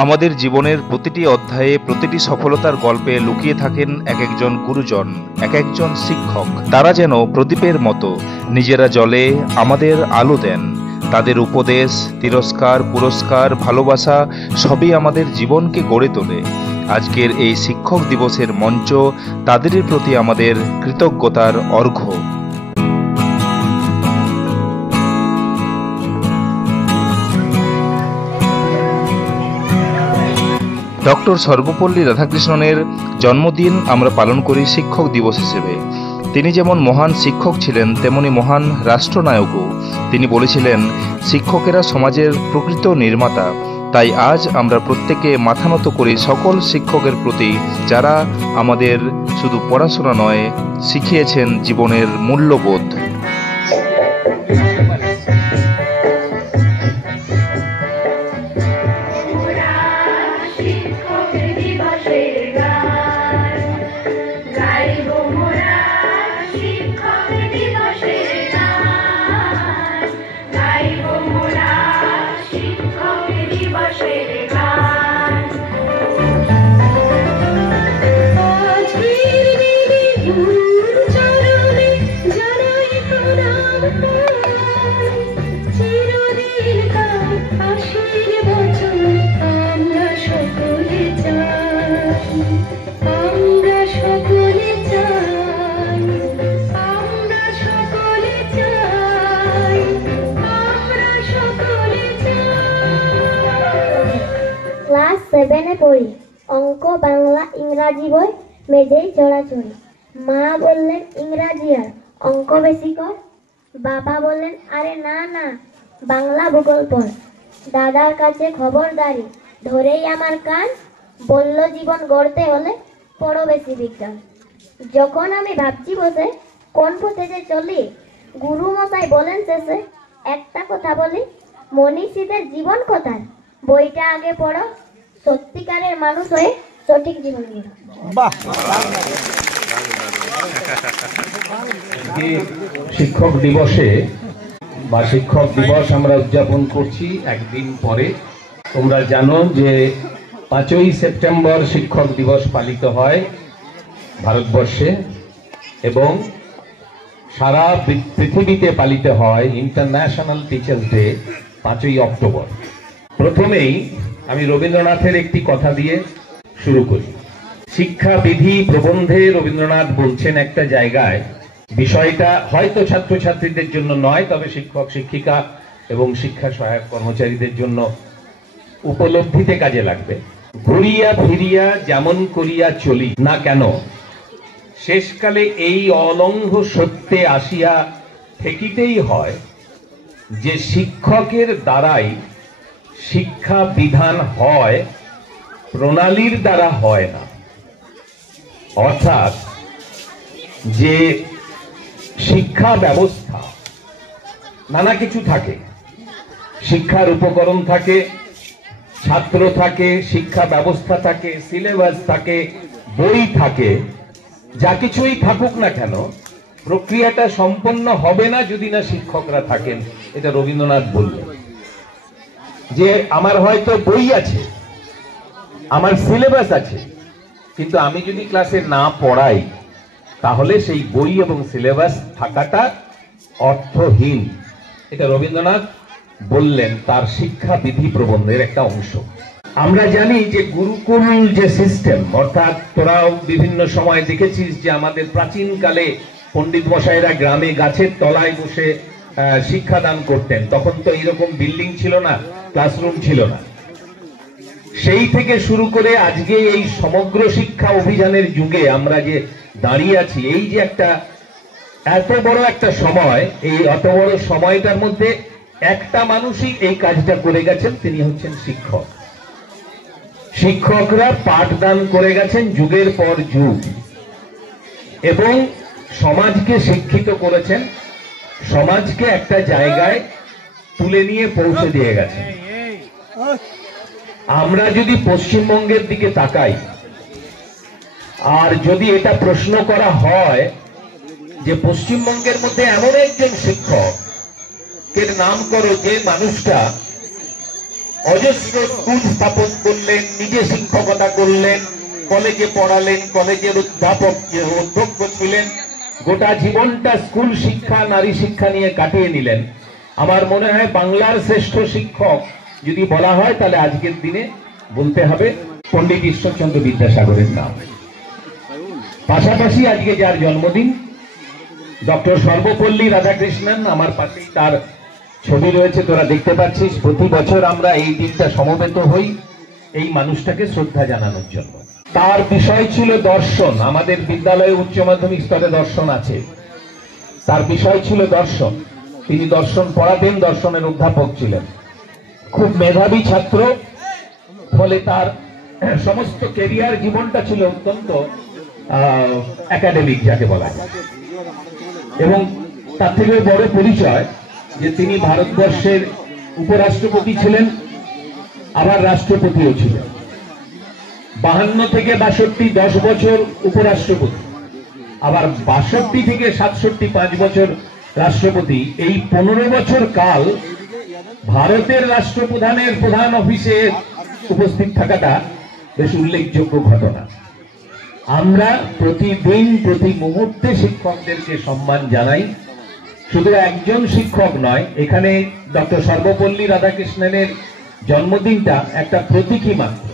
আমাদের জীবনের প্রতিটি অধ্যায়ে প্রতিটি সফলতার গল্পে লুকিয়ে থাকেন এক একজন গুরুজন, এক একজন শিক্ষক। তারা যেন প্রদীপের মতো, নিজেরা জ্বলে আমাদের আলো দেন। তাদের উপদেশ, তিরস্কার, পুরস্কার, ভালোবাসা সবই আমাদের জীবনকে গড়ে তোলে। আজকের এই শিক্ষক দিবসের মঞ্চ তাদেরই প্রতি আমাদের কৃতজ্ঞতার অর্ঘ্য। ডক্টর সর্বপল্লী রাধাকৃষ্ণনের জন্মদিন আমরা পালন করি শিক্ষক দিবস হিসেবে। তিনি যেমন মহান শিক্ষক ছিলেন, তেমনি মহান রাষ্ট্রনায়কও। তিনি বলেছিলেন, শিক্ষকেরা সমাজের প্রকৃত নির্মাতা। তাই আজ আমরা প্রত্যেকে মাথা নত করি সকল শিক্ষকের প্রতি, যারা আমাদের শুধু পড়াশোনা নয়, শিখিয়েছেন জীবনের মূল্যবোধ। ক্লাস 7-এ পড়ি, অঙ্ক, বাংলা, ইংরাজি বই মেঝেই চড়াচড়ি। মা বললেন, ইংরাজি আর অঙ্ক বেশি কর। বাবা বললেন, আরে না না, বাংলা ভূগোল পড়। দাদার কাছে খবরদারি, ধরেই আমার কান, বলল জীবন গড়তে হলে পড়ো বেশি বিজ্ঞান। যখন আমি ভাবছি বসে কোন পথে যে চলি, গুরু মশাই বলেন শেষে একটা কথা বলি, মনীষীদের জীবন কথার বইটা আগে পড়ো, সত্যিকারের মানুষ হয়ে সঠিক জীবন গড়ো। শিক্ষক দিবসে বা শিক্ষক দিবস আমরা উদযাপন করছি একদিন পরে। তোমরা জানো যে 5ই সেপ্টেম্বর শিক্ষক দিবস পালিত হয় ভারতবর্ষে, এবং সারা পৃথিবীতে পালিত হয় ইন্টারন্যাশনাল টিচার্স ডে 5ই অক্টোবর। প্রথমেই আমি রবীন্দ্রনাথের একটি কথা দিয়ে শুরু করি। শিক্ষা বিধি প্রবন্ধে রবীন্দ্রনাথ বলছেন একটা জায়গায়, বিষয়টা হয়তো ছাত্রছাত্রীদের জন্য নয়, তবে শিক্ষক শিক্ষিকা এবং শিক্ষা সহায়ক কর্মচারীদের জন্য উপলব্ধিতে কাজে লাগবে। ঘুরিয়া ফিরিয়া যেমন করিয়া চলি না কেন, শেষকালে এই অলঙ্ঘ সত্যে আসিয়া ঠেকিতেই হয় যে শিক্ষকের দ্বারাই শিক্ষা বিধান হয়, প্রণালীর দ্বারা হয় না। অর্থাৎ যে শিক্ষা ব্যবস্থা নানা কিছু থাকে, শিক্ষার উপকরণ থাকে, ছাত্র থাকে, শিক্ষা ব্যবস্থা থাকে, সিলেবাস থাকে, বই থাকে, যা কিছুই থাকুক না কেন, প্রক্রিয়াটা সম্পন্ন হবে না যদি না শিক্ষকরা থাকেন। এটা রবীন্দ্রনাথ বললেন যে আমার হয়তো বই আছে, আমার সিলেবাস আছে, কিন্তু আমি যদি ক্লাসে না পড়াই, তাহলে সেই বই এবং সিলেবাস থাকাটা অর্থহীন। এটা রবীন্দ্রনাথ বললেন তার শিক্ষা বিধি প্রবন্ধের একটা অংশ। আমরা জানি যে গুরুকুল যে সিস্টেম, অর্থাৎ তোরাও বিভিন্ন সময় দেখেছিস যে আমাদের প্রাচীনকালে পণ্ডিত মশাইরা গ্রামে গাছের তলায় বসে শিক্ষাদান করতেন। তখন তো এইরকম বিল্ডিং ছিল না, ক্লাসরুম ছিল না। সেই থেকে শুরু করে আজকে এই সমগ্র শিক্ষা অভিযানের যুগে আমরা যে দাঁড়িয়ে আছি, এই যে একটা এত বড় একটা সময়, এই এত বড় সময়টার মধ্যে একটা মানুষই এই কাজটা করে গেছেন, তিনি হচ্ছেন শিক্ষক। শিক্ষকরা পাঠদান করে গেছেন যুগের পর যুগ, এবং সমাজকে শিক্ষিত করেছেন, সমাজকে একটা জায়গায় তুলে নিয়ে পৌঁছে দিয়ে গেছেন। আমরা যদি পশ্চিমবঙ্গের দিকে তাকাই, আর যদি এটা প্রশ্ন করা হয় যে পশ্চিমবঙ্গের মধ্যে এমন একজন শিক্ষকের নাম করো যে মানুষটা অজস্র স্কুল স্থাপন করলেন, নিজে শিক্ষকতা করলেন, কলেজে পড়ালেন, কলেজের অধ্যক্ষ ছিলেন, গোটা জীবনটা স্কুল শিক্ষা, নারী শিক্ষা নিয়ে কাটিয়ে নিলেন। আমার মনে হয় বাংলার শ্রেষ্ঠ শিক্ষক যদি বলা হয় তাহলে আজকের দিনে বলতে হবে পণ্ডিত ঈশ্বরচন্দ্র বিদ্যাসাগরের নাম। পাশাপাশি আজকে যার জন্মদিন ডক্টর সর্বপল্লী রাধাকৃষ্ণন, আমার পাশেই তার ছবি রয়েছে, তোরা দেখতে পাচ্ছিস। প্রতি বছর আমরা এই দিনটা সমবেত হই এই মানুষটাকে শ্রদ্ধা জানানোর জন্য। তার বিষয় ছিল দর্শন। আমাদের বিদ্যালয়ে উচ্চ মাধ্যমিক স্তরে দর্শন আছে, তার বিষয় ছিল দর্শন। তিনি দর্শন পড়াতেন, দর্শনের অধ্যাপক ছিলেন, খুব মেধাবী ছাত্র। ফলে তার সমস্ত ক্যারিয়ার জীবনটা ছিল অত্যন্ত একাডেমিক যাকে বলা যায়। এবং তার থেকে বড় পরিচয় যে তিনি ভারতবর্ষের উপরাষ্ট্রপতি ছিলেন, আবার রাষ্ট্রপতিও ছিলেন। 52 থেকে 62 10 বছর উপরাষ্ট্রপতি, আবার 62 থেকে 67 5 বছর রাষ্ট্রপতি। এই 15 বছর কাল ভারতের রাষ্ট্রপ্রধানের প্রধান অফিসে উপস্থিত থাকাটা বেশ উল্লেখযোগ্য ঘটনা। আমরা প্রতিদিন প্রতি মুহূর্তে শিক্ষকদেরকে সম্মান জানাই। শুধু একজন শিক্ষক নয়, এখানে ডক্টর সর্বপল্লী রাধাকৃষ্ণনের জন্মদিনটা একটা প্রতীকী মাত্র।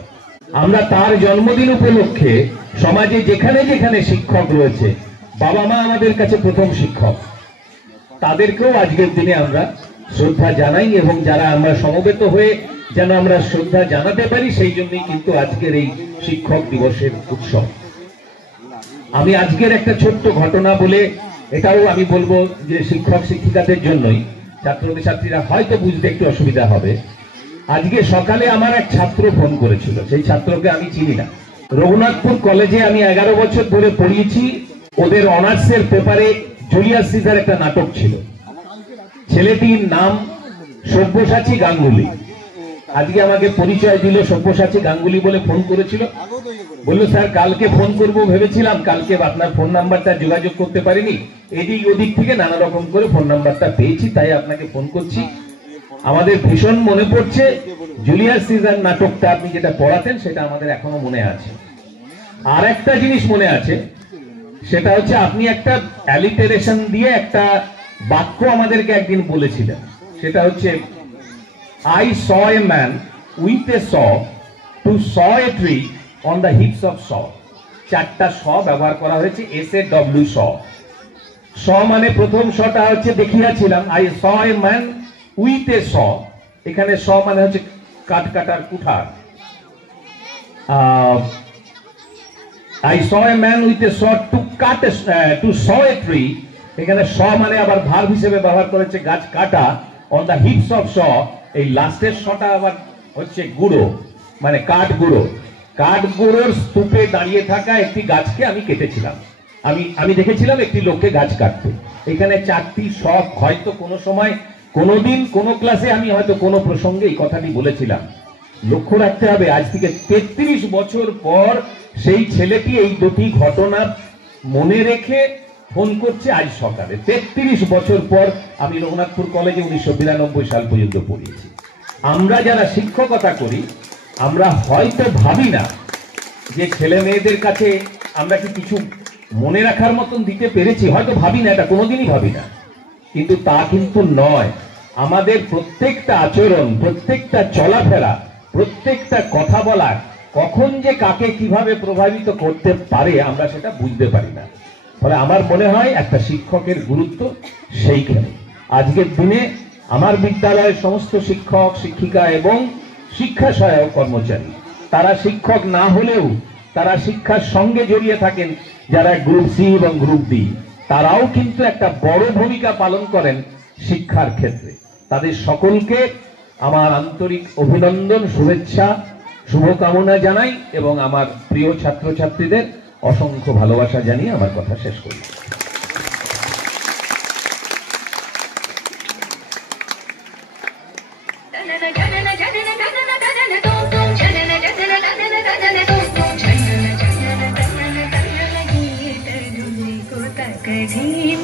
আমরা তার জন্মদিন উপলক্ষে সমাজে যেখানে যেখানে শিক্ষক রয়েছে, বাবা মা আমাদের কাছে প্রথম শিক্ষক, তাদেরকেও আজকের দিনে আমরা শ্রদ্ধা জানাই। এবং যারা আমরা সমবেত হয়ে যেন আমরা শ্রদ্ধা জানাতে পারি, সেই জন্যই কিন্তু আজকের এই শিক্ষক দিবসের উৎসব। আমি আজকের একটা ছোট্ট ঘটনা বলে এটাও আমি বলবো যে শিক্ষক শিক্ষিকাদের জন্যই, ছাত্রছাত্রীরা হয়তো বুঝতে একটু অসুবিধা হবে। আজকে সকালে আমার এক ছাত্র ফোন করেছিল, সেই ছাত্রকে আমি চিনি না। রঘুনাথপুর কলেজে আমি 11 বছর ধরে পড়িয়েছি। ওদের অনার্সের পেপারে জুলিয়াস সিজার একটা নাটক ছিল। ছেলেটির নাম সব্যসাচী গাঙ্গুলি। আজকে আমাকে পরিচয় দিল, সব্যসাচী গাঙ্গুলি বলে ফোন করেছিল। বললো স্যার কালকে ফোন করবো ভেবেছিলাম, কালকে আপনার ফোন নাম্বারটা যোগাযোগ করতে পারিনি, এদিক ওদিক থেকে নানা রকম করে ফোন নাম্বারটা পেয়েছি, তাই আপনাকে ফোন করছি। আমাদের ভীষণ মনে পড়ছে জুলিয়াস সিজার নাটকটা আপনি যেটা পড়াতেন সেটা আমাদের এখনো মনে আছে। আর একটা জিনিস মনে আছে, সেটা হচ্ছে আপনি একটা অ্যালিটারেশন দিয়ে একটা বাক্য আমাদেরকে একদিন বলেছিলেন। সেটা হচ্ছে I saw a man with a saw to saw a tree on the hips of saw। 4টা স ব্যবহার করা হয়েছে, SAW স। স মানে প্রথম শটা হচ্ছে দেখিয়াছিলাম, I saw a man with a saw। এখানে স মানে হচ্ছে কাটার কুঠার। I saw a man with a saw to saw a tree। এখানে স মানে আবার ভার্ব হিসেবে ব্যবহার করেছে গাছ কাটা, on the hips of saw। এই লাস্টের শটা আবার হচ্ছে গুঁড়ো, মানে কাঠ গুঁড়ো। কাঠ গুঁড়োর স্তূপে দাঁড়িয়ে থাকা একটি গাছকে আমি কেটেছিলাম। আমি দেখেছিলাম একটি লোককে গাছ কাটতে। এখানে 4টি শখ, হয়তো কোনো সময় কোনোদিন কোনো ক্লাসে আমি হয়তো কোনো প্রসঙ্গে এই কথাটি বলেছিলাম। লক্ষ্য রাখতে হবে, আজ থেকে 33 বছর পর সেই ছেলেটি এই দুটি ঘটনা মনে রেখে ফোন করছে আজ সকালে। 33 বছর পর আমি রঘুনাথপুর কলেজে 1992 সাল পর্যন্ত পড়িয়েছি। আমরা যারা শিক্ষকতা করি, আমরা হয়তো ভাবি না যে ছেলে মেয়েদের কাছে আমরা কি কিছু মনে রাখার মতন দিতে পেরেছি, হয়তো ভাবি না, এটা কোনোদিনই ভাবি না। কিন্তু তা কিন্তু নয়। আমাদের প্রত্যেকটা আচরণ, প্রত্যেকটা চলাফেরা, প্রত্যেকটা কথা বলা কখন যে কাকে কিভাবে প্রভাবিত করতে পারে আমরা সেটা বুঝতে পারি না। ফলে আমার মনে হয় একটা শিক্ষকের গুরুত্ব সেইখানে। আজকের দিনে আমার বিদ্যালয়ের সমস্ত শিক্ষক শিক্ষিকা এবং শিক্ষা সহায়ক কর্মচারী, তারা শিক্ষক না হলেও তারা শিক্ষার সঙ্গে জড়িয়ে থাকেন। যারা গ্রুপ সি এবং গ্রুপ ডি, তারাও কিন্তু একটা বড় ভূমিকা পালন করেন শিক্ষার ক্ষেত্রে। তাদের সকলকে আমার আন্তরিক অভিনন্দন, শুভেচ্ছা, শুভকামনা জানাই এবং আমার প্রিয় ছাত্রছাত্রীদের অসংখ্য ভালোবাসা জানিয়ে আমার কথা শেষ করি। कभी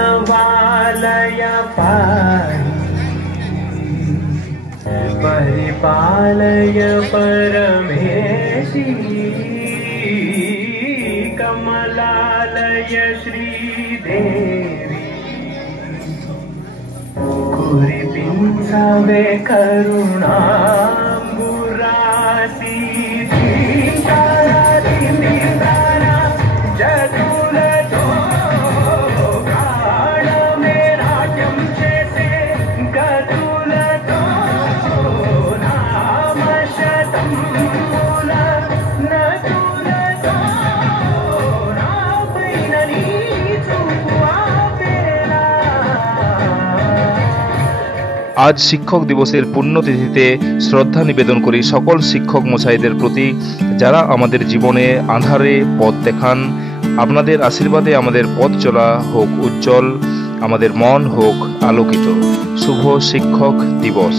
प्रणवालय पाहि परिपालय परमेशी कमलालय श्रीदेवी कुरिपिंसवे करुणांबुरासी सीताराधिनिदारा जटुल আজ শিক্ষক দিবসের পুণ্যতিথিতে শ্রদ্ধা নিবেদন করি সকল শিক্ষক মশাইদের প্রতি, যারা আমাদের জীবনে আঁধারে পথ দেখান। আপনাদের আশীর্বাদে আমাদের পথ চলা হোক উজ্জ্বল, আমাদের মন হোক আলোকিত। শুভ শিক্ষক দিবস।